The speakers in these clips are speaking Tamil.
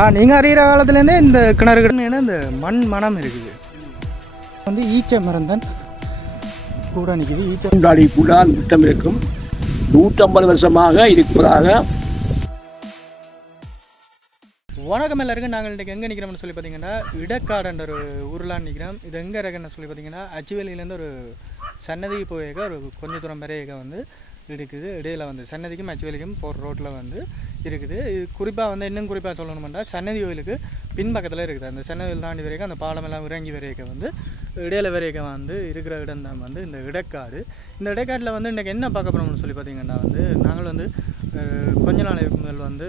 ஆ நீங்கள் அறிகிற காலத்துலேருந்தே இந்த கிணறு கிணறு இந்த மண் மனம் இருக்குது. வந்து ஈச்ச மரம் தான் கூட நிற்குது ஈச்ச கொண்டாடி புலான் திட்டம் இருக்கும். நூற்றம்பது வருஷமாக இருப்பதாக வணக்கம் எல்லாருக்கும். நாங்கள் இன்றைக்கி எங்கே நிற்கிறோம்னு சொல்லி பார்த்தீங்கன்னா இடக்காடுன்ற ஒரு ஊர்லாம் நிற்கிறோம் இது எங்கே இருக்குன்னு சொல்லி பார்த்தீங்கன்னா அச்சுவேலியிலேருந்து ஒரு சன்னதிக்கு போயிருக்க ஒரு கொஞ்ச தூரம் வரையக வந்து இருக்குது இடையில வந்து சன்னதிக்கும் அச்சுவேலிக்கும் போகிற ரோட்டில் வந்து இருக்குது. இது குறிப்பாக வந்து இன்னும் குறிப்பாக சொல்லணுமெண்டா சன்னதி கோயிலுக்கு பின்பக்கத்தில் இருக்குது. அந்த சன்னதி கோயில் தாண்டி வரைக்கும் அந்த பாலமெல்லாம் இறங்கி வரைக்கும் வந்து இடையில வரைக்கும் வந்து இருக்கிற இடம் தான் வந்து இந்த இடக்காடு. இந்த இடக்காட்டில் வந்து இன்றைக்கி என்ன பார்க்க போகிறோம்னு சொல்லி பார்த்தீங்கன்னா வந்து நாங்கள் வந்து கொஞ்ச நாளைக்கு முதல் வந்து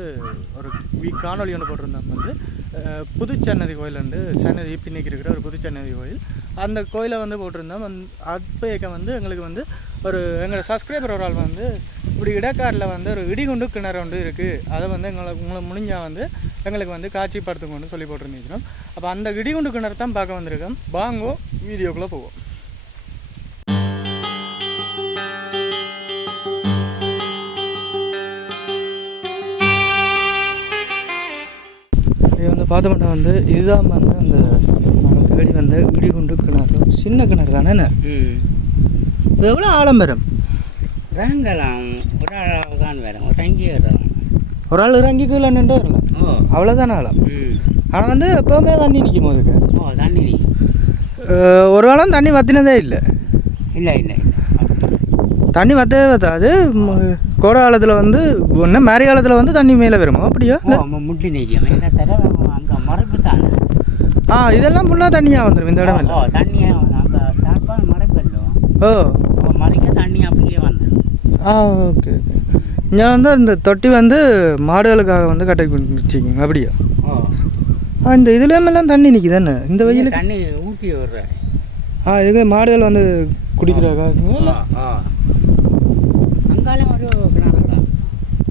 ஒரு வீக் காணொலி ஒன்று போட்டிருந்தோம் வந்து. புதுச்சன்னதி கோயில் வந்து சன்னதி பின்னிக்கு இருக்கிற ஒரு புதுச்சன்னதி கோயில். அந்த கோயிலை வந்து போட்டிருந்தோம். வந் அப்பேக்க வந்து எங்களுக்கு வந்து ஒரு எங்களோட சப்ஸ்கிரைபர் ஒரு ஆள் வந்து இப்படி இடக்காட்டில் வந்து ஒரு இடிகுண்டு கிணறு ஒன்று இருக்குது அதை வந்து எங்களை உங்களை முடிஞ்சால் வந்து எங்களுக்கு வந்து காட்சிப்படுத்துங்கன்னு சொல்லி போட்டிருந்துக்கிறோம் அப்போ அந்த இடிகுண்டு கிணறு தான் பார்க்க வந்திருக்கோம். வாங்கோ வீடியோக்குள்ளே போவோம். பார்த்தோம்னா வந்து இதுதான் வந்து அந்த நாங்கள் தேடி வந்த இடிகுண்டு கிணறு. சின்ன கிணறு தானே என்ன? இது எவ்வளோ ஆலமரம்? இறங்கலாம். ஒரு அளவு தான் வரும் ஒரு அஞ்சு வரலாம் ஒரு ஆள் இறங்கி கீழே நின்று வரலாம் அவ்வளோதானே ஆழம்? ம். ஆனால் வந்து எப்போவுமே தண்ணி நிற்கும் ஓ தண்ணி நீ ஒரு காலம் தண்ணி வத்தினதே இல்லை. இல்லை இல்லை தண்ணி வத்தவே வத்தாது. கோடை காலத்தில் வந்து ஒன்று மேரி காலத்தில் வந்து தண்ணி மேலே வருமா. அப்படியா? முட்டி மறைப்பு தான். ஆ இதெல்லாம் ஃபுல்லாக தண்ணியாக வந்துடும் இந்த இடம் ஓ எல்லாம் தண்ணி அந்த தாழ்பால் மறைப்பு இல்லை. ஓ. மறைக்க தண்ணி அப்படியே வந்துடும் ஆ ஓகே ஓகே. இங்கே வந்து இந்த தொட்டி வந்து மாடுகளுக்காக வந்து கட்டை வச்சுக்கிங்க அப்படியா? ஆ இந்த இதுலேயுமெல்லாம் தண்ணி நிற்கி தானே இந்த வெயிலுக்கு தண்ணி ஊற்றி விடுற ஆ இது மாடுகள் வந்து குடிக்கிறதுக்காக ஓ ஓ அங்காலும் ஒரு கிணறுடா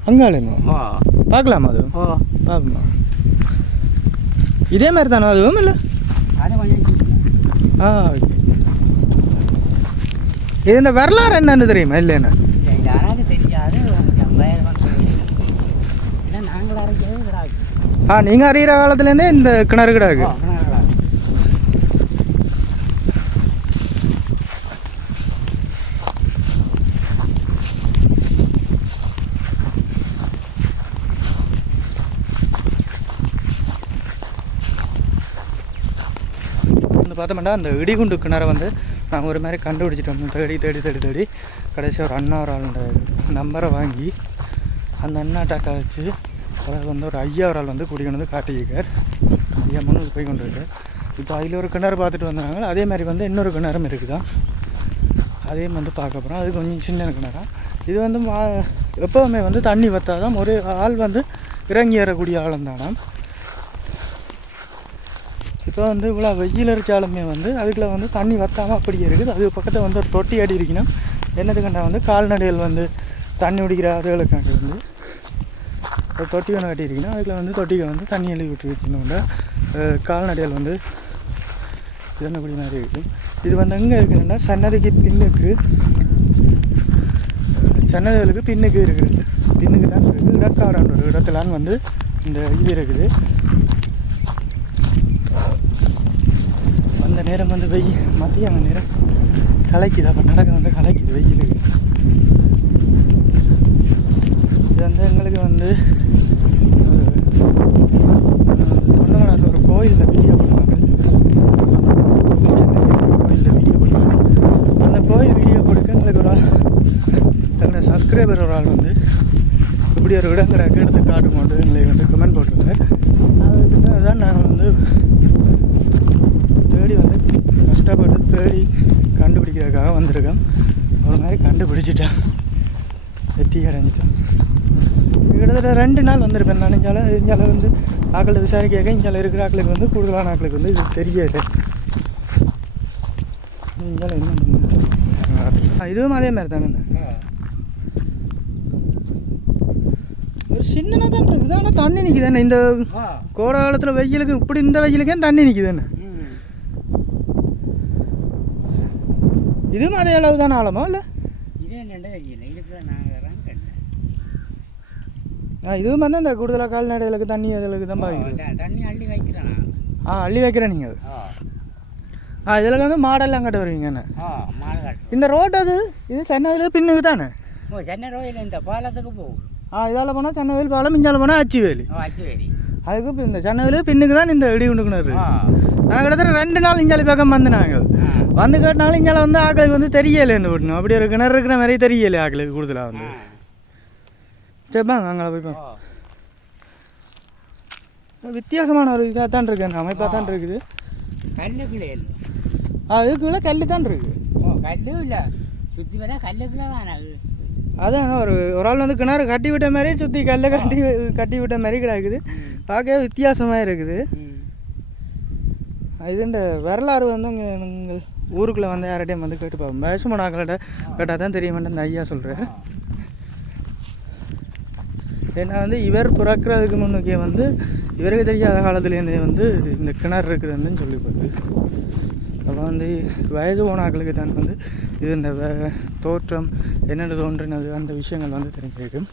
அங்காளேமா ஓ பார்க்கலாமா அது ஓ பார்ப்போமா இதே மாதிரி தானே அதுவும் இல்லை அது கொஞ்சம் சின்ன. ஆ ஓகே இது இந்த வரலாறு என்னன்னு தெரியுமா இல்லைன்னு இல்லை, இது யாராவது தெரியாது கொஞ்சம் வயல் வந்து இல்லை நாங்கள் அரைக்கிறது கிடாது ஆ நீங்கள் அறிகிற காலத்துலேருந்தே இந்த கிணறு கிடாக்கு ஓ கிணறுடா வந்து பார்த்தோம்னா அந்த இடிகுண்டு கிணறை வந்து நாங்கள் ஒரு மாதிரி கண்டுபிடிச்சிட்டோம். தேடி தேடி தேடி தேடி கடைசியாக ஒரு அண்ணா ஒரு ஆளுன்ற நம்பரை வாங்கி அந்த அண்ணாட்டா கழிச்சு அதாவது வந்து ஒரு ஐயா ஒரு ஆள் வந்து குடிக்கணும் வந்து காட்டியிருக்கார். ஐயா முன்னுக்கு போய் கொண்டு இருக்கார் இப்போ அதில் ஒரு கிணறு பார்த்துட்டு வந்தாங்க அதே மாதிரி வந்து இன்னொரு கிணறும் இருக்குதான். அதையும் வந்து பார்க்க போகிறோம் அது கொஞ்சம் சின்ன கிணறா. இது வந்து மா எப்போவுமே வந்து தண்ணி வற்றாதான் ஒரு ஆள் வந்து இறங்கி ஏறக்கூடிய ஆளும் தானாம் இப்போ வந்து இவ்வளோ வெயில் அடித்தாலுமே வந்து அதுக்குள்ளே வந்து தண்ணி வற்றாமல் அப்படியே இருக்குது. அது பக்கத்தில் வந்து ஒரு தொட்டி அடி இருக்கணும். என்னதுக்கண்டா வந்து கால்நடைகள் வந்து தண்ணி குடிக்கிற அதுகளுக்காண்டி வந்து ஒரு தொட்டி ஒன்று கட்டி இருக்கணும். அதுக்குள்ள வந்து தொட்டிக்கு வந்து தண்ணி எழுதி விட்டு வைக்கணும்னா கால்நடைகள் வந்து இதனக்கூடிய மாதிரி இருக்குது இது வந்து எங்கே இருக்குதுன்னா சன்னதிக்கு பின்னுக்கு சன்னதிகளுக்கு பின்னுக்கு இருக்குது. பின்னுக்கு தான் இருக்குது. இடக்காடான்ற ஒரு இடத்துலான்னு வந்து இந்த இது இருக்குது அந்த நேரம் வந்து வெயில் மத்தியான நேரம் கலைக்குது. அப்போ நடக்க வந்து கலைக்குது வெயில். இது வந்து எங்களுக்கு வந்து தொண்டமனார் ஒரு கோயிலில் வீடியோ பண்ணுவாங்க. கோயிலில் வீடியோ பண்ணுவாங்க. அந்த கோயில் வீடியோ கொடுக்க எங்களுக்கு ஒரு ஆள் தங்களுடைய சப்ஸ்கிரைபர் ஒரு ஆள் வந்து இப்படி ஒரு இடங்கிற எடுத்து காட்டுமோட்டு எங்களை வந்து கமெண்ட் போட்டிருந்தார். அதுக்கு தான் நான் வந்து தேடி வந்து கஷ்டப்பட்டு தேடி கண்டுபிடிக்கிறதுக்காக வந்திருக்கேன். ஒரு மாதிரி கண்டுபிடிச்சிட்டேன். வெற்றி அடைஞ்சிட்டேன். கிட்டத்தட்ட ரெண்டு நாள் வந்திருப்பேன் நான். இஞ்சால இஞ்சால வந்து ஆக்களை விசாரிக்க இஞ்சால இருக்கிற ஆக்களுக்கு வந்து கூடுதலான ஆக்களுக்கு வந்து இது தெரியல இஞ்சால என்ன இதுவும் அதே மாதிரி தானே? ஒரு சின்னதாக தான் இருக்குது. ஆனால் தண்ணி நிற்குதானே இந்த கோடை காலத்தில் வெயிலுக்கு இப்படி இந்த வெயிலுக்கே தண்ணி நிற்குதானே இதுவும் அதே அளவு தானே ஆழமா இல்லை. நாங்கள் இதுவும் வந்து இந்த கூடுதலாக கால்நடைகளுக்கு தண்ணி அதுகளுக்கு தான் இந்த தண்ணி அள்ளி வைக்கிறேன் ஆ அள்ளி வைக்கிறேன் நீங்கள் ஆ. இதில் வந்து மாடெல்லாம் கட்ட வருவீங்க என்ன? ஓ மாடு கட்டுறோம். இந்த ரோடு அது? இது சென்னையில் பின்னுக்கு தானே? ஓ சென்னை ரோயில் இந்த பாலத்துக்கு போகுது ஆ இதால் போனால் சென்னைவேல் பாலம் இஞ்சால போனால் அச்சுவேலி அச்சுவேலி அதுக்கு இந்த சென்னைவேல் பின்னுக்கு தான் இந்த இடி உண்டுக்குனர் ஓ நான் கிட்டத்தட்ட ரெண்டு நாள் இஞ்சாலி பக்கம் வந்து நாங்கள் வந்து கேட்டாலும் இங்கால வந்து ஆக்களுக்கு வந்து தெரியலை இந்த விடணும் அப்படி ஒரு கிணறு இருக்கிற மாதிரி தெரியலை ஆக்களுக்கு கூடுதலாக வந்து. சரிப்பாங்க அங்கே போய் ஓ பாருங்க. வித்தியாசமான ஒரு இதாக தான் இருக்குது அந்த அமைப்பாக தான் இருக்குது. கல்லுக்குள்ளே அதுக்குள்ளே கல் தான் இருக்குது ஓ கல்லு இல்லை. சுற்றி வர கல்லுக்குள்ளே அது அதான் ஒரு ஒரு ஆள் வந்து கிணறு கட்டி விட்ட மாதிரி சுற்றி கல்லை கட்டி கட்டி விட்ட மாதிரி கிடக்குது பார்க்கவே வித்தியாசமாக இருக்குது. ம். இது இந்த வரலாறு வந்து அங்கே நீங்கள் ஊருக்குள்ளே வந்து யார்கிட்டையும் வந்து கேட்டு பார்ப்போம். பேசுமானாக்கள்கிட்ட கேட்டால் தான் தெரிய மாட்டேன் இந்த ஐயா சொல்கிறேன் ஏன்னா வந்து இவர் பிறக்கிறதுக்கு முன்னுக்கே வந்து இவருக்கு தெரியாத காலத்துலேருந்தே வந்து இந்த கிணறு இருக்குதுன்னு சொல்லி அப்போ வந்து வயது போனாக்களுக்கு தான் வந்து இது இந்த தோற்றம் என்னென்ன தோன்றினது அந்த விஷயங்கள் வந்து தெரிஞ்சிருக்கும்.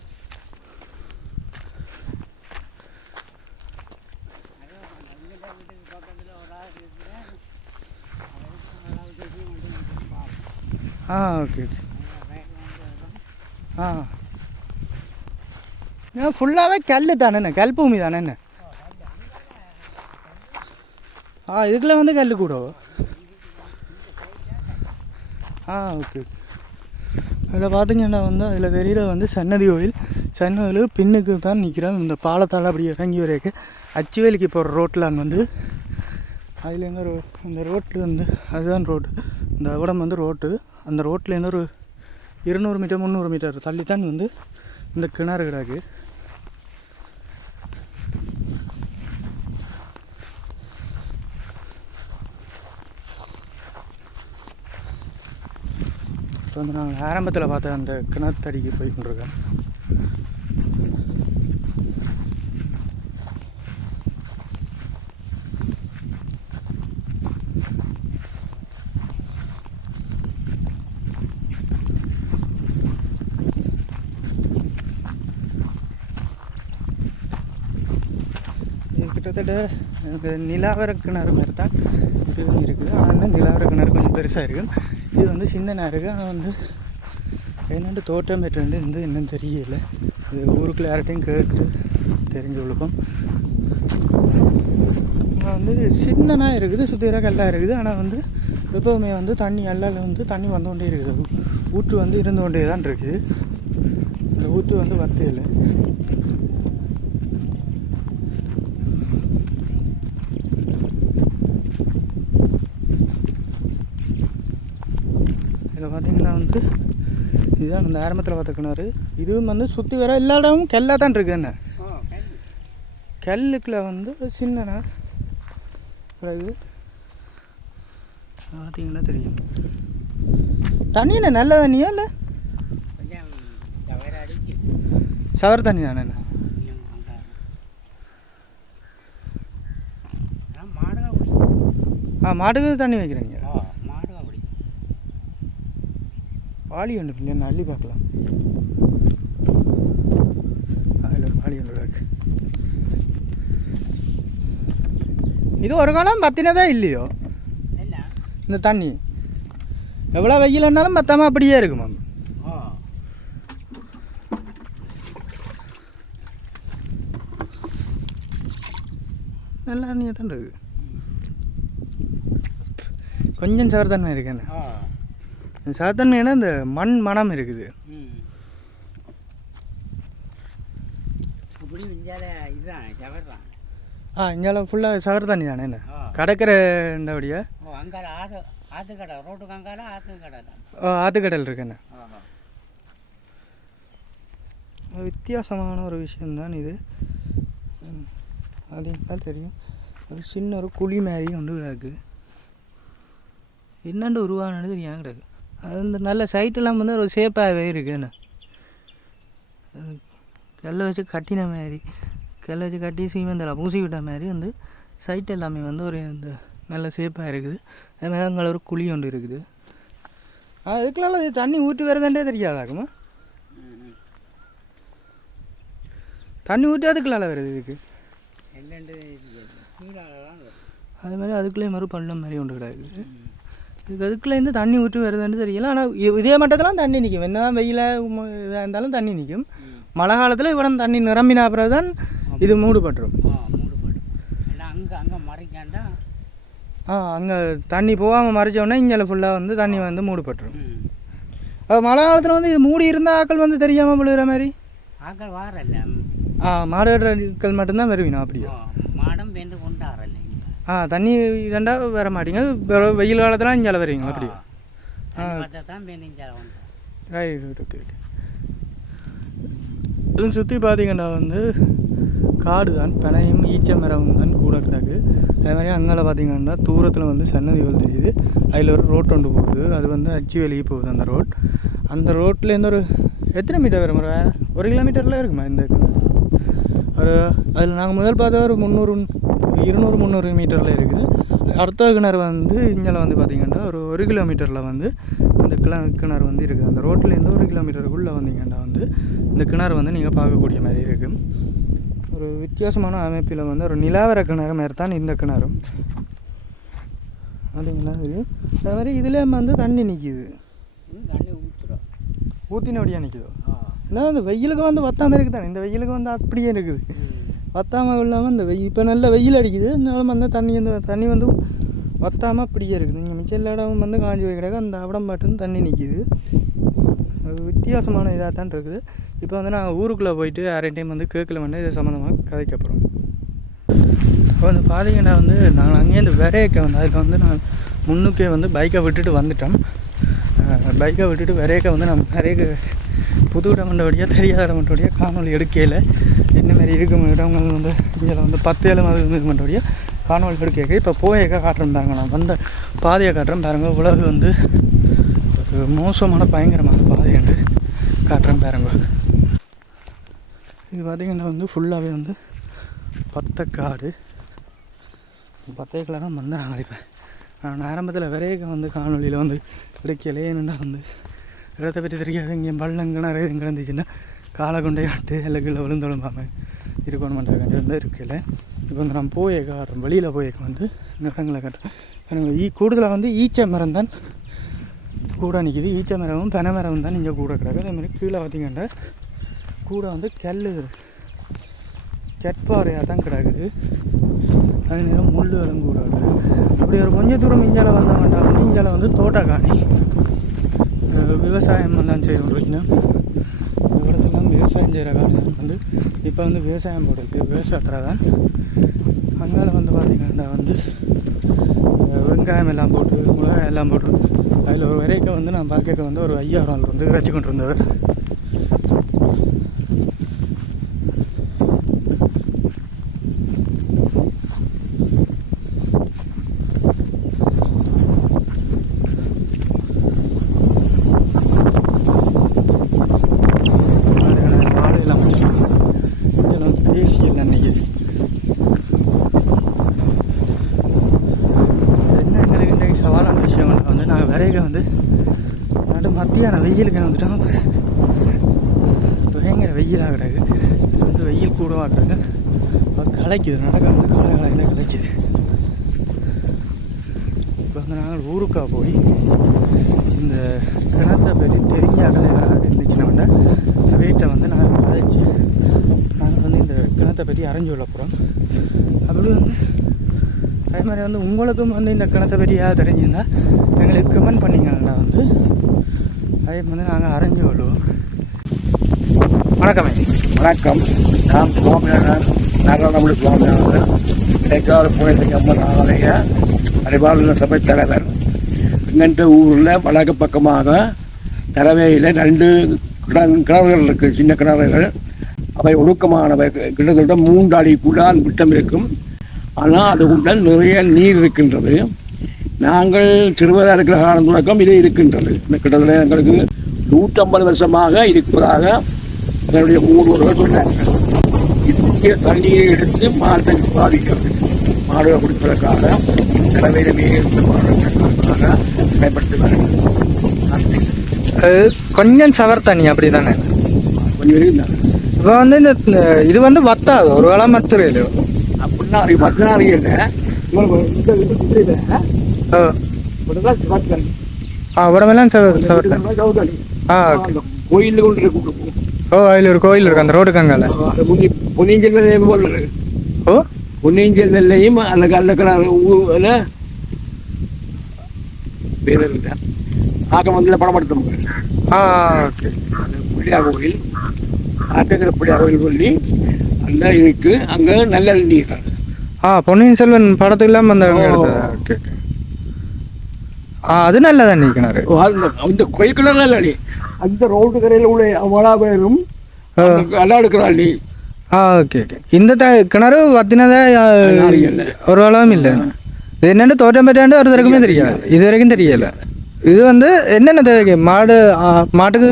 ஆ ஓகே ஓகே. ஆ. ஏன் ஃபுல்லாகவே கல் தானேண்ணே கல் பூமி தானே ஆ இதுக்குள்ளே வந்து கல் கூட. ஆ ஓகே. அதில் பார்த்தீங்கன்னா வந்து அதில் தெரியல வந்து சன்னதி கோயில். சன்னதியில் பின்னுக்கு தான் நிற்கிறோம் இந்த பாலத்தால் அப்படி இறங்கி வரைக்கு. அச்சுவேலிக்கு போகிற ரோட்டில் வந்து. அதுலேருந்து ரோ இந்த ரோட்டில் வந்து அதுதான் ரோடு இந்த இடம் வந்து ரோட்டு அந்த ரோட்லேருந்து ஒரு இருநூறு மீட்டர் முந்நூறு மீட்டர் தள்ளி தான் வந்து இந்த கிணறு கிடக்கு. இப்போ வந்து நாங்கள் ஆரம்பத்தில் பார்த்த அந்த கிணத்தடிக்கு போய் கொண்டிருக்கேன் இது கிட்டத்தட்ட எனக்கு நிலாவர கிணறு மாதிரி தான் இது இருக்குது. ஆனால் வந்து நிலாவர கிணறு கொஞ்சம் பெருசாக இருக்குது இது வந்து சின்ன இருக்குது ஆனால் வந்து என்னென்று தோற்றம் பெற்று வந்து இன்னும் தெரியல. இது ஊருக்குள்ள யார்கிட்டையும் கேட்டு தெரிஞ்சு கொடுக்கும் வந்து சின்னனாக இருக்குது சுற்றிர கல்லாக இருக்குது. ஆனால் வந்து எப்போவுமே வந்து தண்ணி எல்லாம் வந்து தண்ணி வந்து கொண்டே இருக்குது ஊற்று வந்து இருந்து கொண்டே தான் இருக்குது. அந்த ஊற்று வந்து வரத்தே இல்லை. இதில் வந்து இதுதான் அந்த ஆரம்பத்தில் பார்த்த கிணறு. இதுவும் வந்து சுற்றி வர எல்லா இடமும் கல்லாக தான் இருக்கு என்ன? ஓ கல் கல்லுக்குள்ள வந்து சின்னனா பிறகு பார்த்தீங்கன்னா தெரியும். தண்ணி என்ன நல்ல தண்ணியா இல்லை? சவர் தண்ணி தானே ஆ மாட்டுக்கு தண்ணி வைக்கிறீங்க. வாளி ஒன்று இல்லையா அள்ளி பார்க்கலாம். அதில் வாளி ஒன்று இருக்கு. இது ஒரு காலம் பத்தினதா இல்லையோ? இந்த தண்ணி. எவ்வளோ வெயில்னாலும் பத்தாம அப்படியே இருக்குமா ஓ நல்ல தண்ணியாக தான் இருக்கு. கொஞ்சம் சவர்தன்மை இருக்குண்ணே ஓ சவர்தன்மைனா இந்த மண் மனம் இருக்குது. ஆ இங்கே ஃபுல்லாக சவர் தண்ணி தானே என்ன? ஓ கடற்கரைண்டபடியா ஓ அங்கால ஆத்து ஆத்து கடை ரோட்டுக்கு அங்கால ஆத்து கடை தான் ஆற்றுக்கடல் இருக்குண்ணே வித்தியாசமான ஒரு விஷயம்தான் இது. ம், அது தான் தெரியும். ஒரு சின்ன ஒரு குழி மாதிரி ஒன்று கிடக்கு. என்னண்டு உருவானது தெரியும் கிடக்கு அது இந்த நல்ல சைட்டெல்லாம் வந்து ஒரு ஷேப்பாகவே இருக்கு என்ன. அது கல்லை வச்சு கட்டின மாதிரி கல்லை வச்சு கட்டி சீமெந்தெல்லாம் பூசி விட்ட மாதிரி வந்து சைட் எல்லாமே வந்து ஒரு இந்த நல்ல ஷேப்பாக இருக்குது. அது மாதிரி அங்கே ஒரு குழி ஒன்று இருக்குது. அதுக்குள்ள தண்ணி ஊற்றி வருதுன்றே தெரியாதாக்குமா தண்ணி ஊற்றி அதுக்குள்ளால வருது இதுக்கு. அது மாதிரி அதுக்குள்ளே மறு பள்ளம் மாதிரி ஒன்று கிடக்குது. இது அதுக்குள்ளேருந்து தண்ணி ஊற்றி வருதுன்னு தெரியல. ஆனால் இதே மட்டத்தில் தண்ணி நிற்கும் என்ன தான் வெயில இதாக இருந்தாலும் தண்ணி நிற்கும் மழை காலத்தில் இவ்வளோ தண்ணி நிரம்பின பிறகு தான் இது மூடுபட்டுரும். அங்கே அங்கே மறைக்காண்டா ஆ அங்கே தண்ணி போகாமல் மறைச்சோடனே இங்கே ஃபுல்லாக வந்து தண்ணி வந்து மூடுபட்டுரும். அது மழை காலத்தில் வந்து இது மூடி இருந்த ஆக்கள் வந்து தெரியாமல் விழுகிற மாதிரி? ஆக்கள் வாரல்ல. ஆ மாடுகள் மட்டும்தான் வருவீனா அப்படியே? மாடம் பேந்து கொண்டாடல இங்கே ஆ தண்ணி ரெண்டா வர மாட்டீங்க. வெயில் காலத்தில் இங்கே வருவீங்களா அப்படி. வந்து ரைட் ரைட் ஓகே ஓகே இதுவும் சுற்றி பார்த்தீங்கன்னா வந்து காடு தான் பனையும் ஈச்ச மரம் தான் கூட கிடக்கு. அதே மாதிரி அங்கால பார்த்தீங்கன்னா தூரத்தில் வந்து சன்னதிகள் தெரியுது. அதில் ஒரு ரோட் ஒன்று போகுது. அது வந்து அச்சு வெளியே போகுது அந்த ரோட். அந்த ரோட்லேருந்து ஒரு எத்தனை மீட்டர் வரும்? ஒரு ஒரு கிலோமீட்டரில் இருக்குமா இந்த? ஒரு அதில் நாங்கள் முதல் பார்த்தா ஒரு முந்நூறு இருநூறு முந்நூறு மீட்டரில் இருக்குது. அடுத்த கிணறு வந்து இங்கே வந்து பார்த்தீங்கன்னா ஒரு ஒரு கிலோமீட்டரில் வந்து இந்த கிண கிணறு வந்து இருக்குது அந்த ரோட்லேருந்து ஒரு கிலோமீட்டருக்குள்ளே வந்தீங்கன்னா வந்து இந்த கிணறு வந்து நீங்கள் பார்க்கக்கூடிய மாதிரி இருக்கும் ஒரு வித்தியாசமான அமைப்பில் வந்து ஒரு நிலாவர கிணறு மாதிரி தான் இந்த கிணறும் அப்படிங்களா தெரியும் அதே மாதிரி இதுலேயே வந்து தண்ணி நிற்கிது தண்ணி ஊற்றுறோம் ஊற்றினபடியாக நிற்கிதோ ஏன்னா இந்த வெயிலுக்கு வந்து வத்தாமல் இருக்குது தானே இந்த வெயிலுக்கு வந்து அப்படியே இருக்குது. வத்தாமல் இல்லாமல் இந்த வெயில் இப்போ நல்ல வெயில் அடிக்குது. இருந்தாலும் வந்து தண்ணி வந்து தண்ணி வந்து வத்தாமல் அப்படியே இருக்குது. நீங்கள் மிச்சம் எல்லா இடமும் வந்து காஞ்சி போய் கிடக்கு. அந்த அவடம் மட்டும் தண்ணி நிற்கிது அது வித்தியாசமான இதாக தான் இருக்குது. இப்போ வந்து நாங்கள் ஊருக்குள்ளே போயிட்டு அரை டைம் வந்து கேட்கல வந்து இது சம்மந்தமாக கதைக்க போகிறோம் இப்போ வந்து பார்த்தீங்கன்னா வந்து நான் அங்கேருந்து விரையக்க வந்து அதில் வந்து நான் முன்னுக்கே வந்து பைக்கை விட்டுட்டு வந்துட்டோம். பைக்கை விட்டுட்டு விரையக்க வந்து நம்ம நிறைய புது இடம் வழியாக தெரியாத இடம் வழியாக காணொலி எடுக்கையில். என்ன மாதிரி இருக்கும் இடங்கள் வந்து இங்கே வந்து பத்து ஏழு மாதம் இது பண்ணுறபடியாக காணொலி எடுக்க இப்போ போயக்க காட்டுறேன் பாருங்க நான் வந்த பாதையை காட்டுறேன் பாருங்கள் உலகு வந்து ஒரு மோசமான பயங்கரமான பாதையாண்டு காட்டுறேன் பாருங்க. இது பார்த்திங்கன்னா வந்து ஃபுல்லாகவே வந்து பத்தக்காடு காடு. பத்தைக்கில் தான் வந்து நான் இப்போ. நான் ஆரம்பத்தில் விரைக வந்து காணொலியில் வந்து கிடைக்கலையே என்னென்னா வந்து? இடத்தை பற்றி தெரியாது இங்கே பள்ளம் கிணறு எங்கே இருந்துச்சுன்னா காலை கொண்டே விட்டு இல்லை கீழே விழுந்தொழும்பாமல் இருக்கணுமன்றக்காண்டி வந்து இருக்கல இப்போ வந்து நம்ம போய் காட்டுறோம் வெளியில் போய் வந்து நிலங்களை காட்டுறோம் ஈ கூடுதலாக வந்து ஈச்ச மரம் தான் கூட நிற்கிது ஈச்ச மரமும் பனை மரமும் தான் இங்கே கூட கிடக்கு. அதேமாதிரி கீழே பார்த்தீங்கன்னா கூட வந்து கல் கற்பாறையாக தான் கிடக்குது. அது நேரம் முள்ளுகளும் கூட இருக்குது அப்படி ஒரு கொஞ்ச தூரம் இஞ்சால வந்த வந்து இஞ்சால வந்து தோட்டக்காணி விவசாயம் எல்லாம் செய்யணும் இவ்வளோத்தெல்லாம் விவசாயம் செய்கிற காலம் வந்து இப்போ வந்து விவசாயம் போட்டிருக்கு விவசாயத்தில் தான் அங்கால வந்து பார்த்திங்கன்னா வந்து வெங்காயம் எல்லாம் போட்டு மிளகாய் எல்லாம் போட்டு அதில் ஒரு வரைக்கும் வந்து நான் பார்க்க வந்து ஒரு ஐயாயிரம் ஆள் வந்து இறைச்சி கொண்டு வந்தவர் மாடுகளை மாடுகள்லாம் வச்சுருக்கோம் இதெல்லாம் வந்து தேசிய எல்லாம் நிற்கிது என்ன எங்களுக்கு இன்றைக்கு சவாலான விஷயம்னா வந்து நாங்கள் விரைக வந்து நடு மத்தியான வெயிலுக்கு வந்துட்டோம் பயங்கர வெயிலாக கிடக்கு வந்து வெயில் கூடவாக கிடக்கு அது கலைக்குது நடக்க வந்து கலை கலையில் கலைக்குது இப்போ வந்து நாங்கள் ஊருக்கா போய் இந்த கிணத்தை பற்றி தெரிஞ்ச அகலை இருந்துச்சுன்னா வீட்டை வந்து நாங்கள் கதைச்சு நாங்கள் வந்து இந்த கிணத்தை பற்றி அரைஞ்சு விட போகிறோம் அப்படி வந்து அதே மாதிரி வந்து உங்களுக்கும் வந்து இந்த கிணத்தை பற்றி யாராவது தெரிஞ்சிருந்தால் எங்களுக்கு கமெண்ட் பண்ணிங்கன்னா வந்து. அதே வந்து நாங்கள் அறிஞ்சு கொள்வோம் வணக்கமே. வணக்கம். நான் சுவாமிநாதன் நாராயணமூர்த்தி சுவாமிநாதன். இடைக்கால புகழ் அம்மன் ஆலய அறிவாளர் சபை தலைவர். எங்கென்ற ஊரில் வடக்கு பக்கமாக தரவையில் ரெண்டு கிண- கிணறுகள் இருக்குது சின்ன கிணறுகள். அவை ஒடுக்கமானவை கிட்டத்தட்ட மூன்று அடிக்குள்ளான் விட்டம் இருக்கும். ஆனால் அதுக்குள்ள நிறைய நீர் இருக்கின்றது. நாங்கள் சிறுவதாக இருக்கிற காலம் தொடக்கம் இது இருக்கின்றது. கிட்டத்தட்ட எங்களுக்கு நூற்றம்பது வருஷமாக இருப்பதாக அதனுடைய மூணுவர்கள் சொன்னார்கள் இந்திய தண்ணீரை எடுத்து மாட்டை பாதிக்கிறது. மாடுகளை குடிப்பதற்காக தலைமையில மேலிருந்து மாடுகளுக்காக பயன்படுத்துவார்கள் கொஞ்சம் சவர் தண்ணி அப்படி தானே கொஞ்சம் இருந்தாங்க இப்போ வந்து இந்த இது வந்து வத்தாது. ஒரு வேளை மத்துறையில் அப்படின்னா அறிய பத்து அறியல உங்களுக்கு இந்த உடம்பெல்லாம் இருக்கு ஓ அதில் ஒரு கோயில் இருக்கு அந்த ரோடு கங்கால பொன்னியின் செல்வன் போல ஓ பொன்னியின் செல்வன்லையும் அந்த கல்லக்கிற ஊரில் பேர் இருக்கு ஆக்க வந்து படம் எடுத்தோம் ஆ ஓகே பிள்ளையா கோயில் ஆட்டக்கிற பிள்ளையா கோயில் சொல்லி அந்த இருக்கு அங்கே நல்ல நீர் ஆ பொன்னியின் செல்வன் படத்துக்கு இல்லாமல் அந்த ஓ. எடுத்ததா ஓகே ஓகே ஆ அது நல்லதா நிற்கினாரு அந்த அந்த கோயிலுக்குள்ள நல்ல நீ அந்த ரோடு கரையில் உள்ள அவ்வளோ பேரும். நல்லா எடுக்கிறாள் நீ ஆ ஓகே ஓகே இந்த த கிணறு வத்தினதா. ஒரு அளவும் இல்லை. இது என்னென்னு தோட்டம் பெற்றாண்டு ஒரு தடவைக்குமே தெரியாது இது வரைக்கும் தெரியல. இது வந்து என்னென்ன தேவைக்கு மாடு மாட்டுக்கு?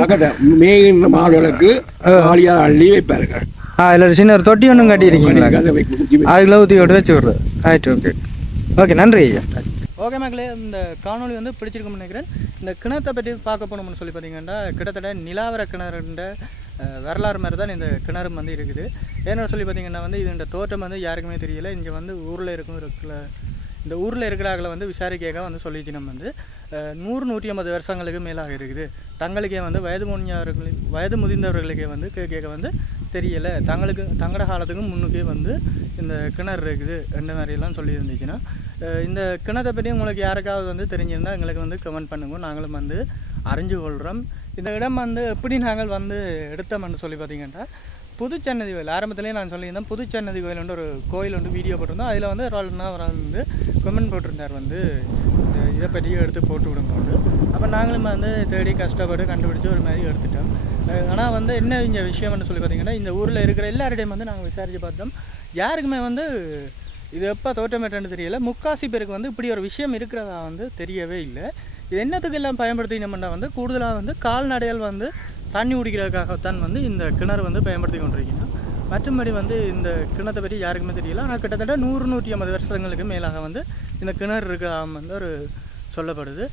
மேய்கின்ற மாடுகளுக்கு ஆளியாக அள்ளி வைப்பார்கள். ஆ இல்லை ஒரு சின்ன ஒரு தொட்டி ஒன்றும் கட்டியிருக்கீங்களா. அதுக்குள்ள ஊற்றி விட்டு வச்சு விட்றது ஆயிட்டு ஓகே ஓகே நன்றி ஐயா. ஓகே மக்களே இந்த காணொளி வந்து பிடிச்சிருக்கும்னு நினைக்கிறேன். இந்த கிணத்தை பற்றி பார்க்க போனோம்னு சொல்லி பார்த்தீங்கன்னா கிட்டத்தட்ட நிலாவர கிணறுன்ற வரலாறு மாதிரி தான் இந்த கிணறு வந்து இருக்குது. ஏன்னு சொல்லி பார்த்தீங்கன்னா வந்து இதோட தோற்றம் வந்து யாருக்குமே தெரியல. இங்கே வந்து ஊரில் இருக்கும் இருக்கல இந்த ஊரில் இருக்கிறார்களை வந்து விசாரிக்க வந்து சொல்லிச்சு நம்ம வந்து நூறு நூற்றி ஐம்பது வருஷங்களுக்கு மேலாக இருக்குது. தங்களுக்கே வந்து வயது முதிர்ந்தவர்களுக்கு வயது முதிர்ந்தவர்களுக்கே வந்து கே- கேட்க வந்து தெரியலை. தங்களுக்கு தங்கட காலத்துக்கு முன்னுக்கே வந்து இந்த கிணறு இருக்குது இந்த மாதிரிலாம் சொல்லியிருந்துச்சுன்னா. இந்த கிணத்தை பற்றி உங்களுக்கு யாருக்காவது வந்து தெரிஞ்சிருந்தால் எங்களுக்கு வந்து கமெண்ட் பண்ணுங்க. நாங்களும் வந்து அறிஞ்சு கொள்கிறோம் இந்த இடம் வந்து எப்படி நாங்கள் வந்து எடுத்தோம்னு சொல்லி பார்த்தீங்கன்னா புதுச்சன்னதி கோயில் ஆரம்பத்துலேயே நான் சொல்லியிருந்தேன் புதுச்சன்னதி கோயில் வந்து ஒரு கோயில் வந்து வீடியோ போட்டிருந்தோம். அதில் வந்து ஒரு ஆள்னா ஒரு ஆள் வந்து கமெண்ட் போட்டிருந்தார் வந்து. இந்த இதை பற்றியும் எடுத்து போட்டு விடுங்க அப்போ நாங்களும் வந்து தேடி கஷ்டப்பட்டு கண்டுபிடிச்சி ஒரு மாதிரி எடுத்துட்டோம். ஆனால் வந்து என்ன இங்கே விஷயம்னு சொல்லி பார்த்தீங்கன்னா இந்த ஊரில் இருக்கிற எல்லாருடையும் வந்து நாங்கள் விசாரித்து பார்த்தோம். யாருக்குமே வந்து இது எப்போ தோட்டமேட்டன்னு தெரியல. முக்காசி பேருக்கு வந்து இப்படி ஒரு விஷயம் இருக்கிறதா வந்து தெரியவே இல்லை. இது என்னத்துக்கு எல்லாம் பயன்படுத்தினோம்னா வந்து கூடுதலாக வந்து கால்நடைகள் வந்து தண்ணி குடிக்கிறதுக்காகத்தான் வந்து இந்த கிணறு வந்து பயன்படுத்தி கொண்டிருக்கணும் மற்றும்படி வந்து இந்த கிணத்தை பற்றி யாருக்குமே தெரியல. ஆனால் கிட்டத்தட்ட நூறு நூற்றி ஐம்பது வருஷங்களுக்கு மேலாக வந்து இந்த கிணறு இருக்கலாம் வந்து ஒரு சொல்லப்படுது.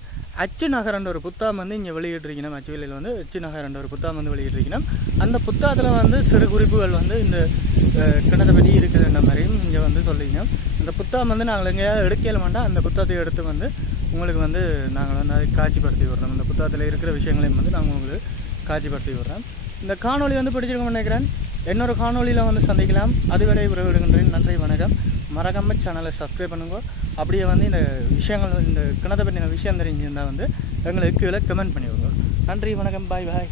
அச்சு நகரன்ற ஒரு புத்தகம் வந்து இங்கே வெளியிட்டிருக்கணும். அச்சுவேலியில் வந்து அச்சு நகரன்ற ஒரு புத்தகம் வந்து வெளியிட்டிருக்கணும். அந்த புத்தகத்தில் வந்து சிறு குறிப்புகள் வந்து இந்த கிணத்தை பற்றி இருக்குதுன்ற மாதிரியும் இங்கே வந்து சொல்லிக்கணும். அந்த புத்தகம் வந்து நாங்கள் எங்கேயாவது எடுக்கல வேண்டாம் அந்த புத்தகத்தை எடுத்து வந்து உங்களுக்கு வந்து நாங்கள் வந்து அதை காட்சிப்படுத்தி விடுறோம். அந்த புத்தகத்தில் இருக்கிற விஷயங்களையும் வந்து நாங்கள் உங்களுக்கு காட்சிப்படுத்தி விடுறோம். இந்த காணொளி வந்து பிடிச்சிருக்கோம்னு நினைக்கிறேன். இன்னொரு காணொளியில் வந்து சந்திக்கலாம். அதுவரை உறவிடுகின்றேன் நன்றி வணக்கம். மறக்காம சேனலை சப்ஸ்கிரைப் பண்ணுங்க. அப்படியே வந்து இந்த விஷயங்கள் இந்த கிணத்தை பற்றின விஷயம் தெரிஞ்சிருந்தால் வந்து எங்களுக்கு கீழே கமெண்ட் பண்ணிவிடுங்க நன்றி வணக்கம். பாய் பாய்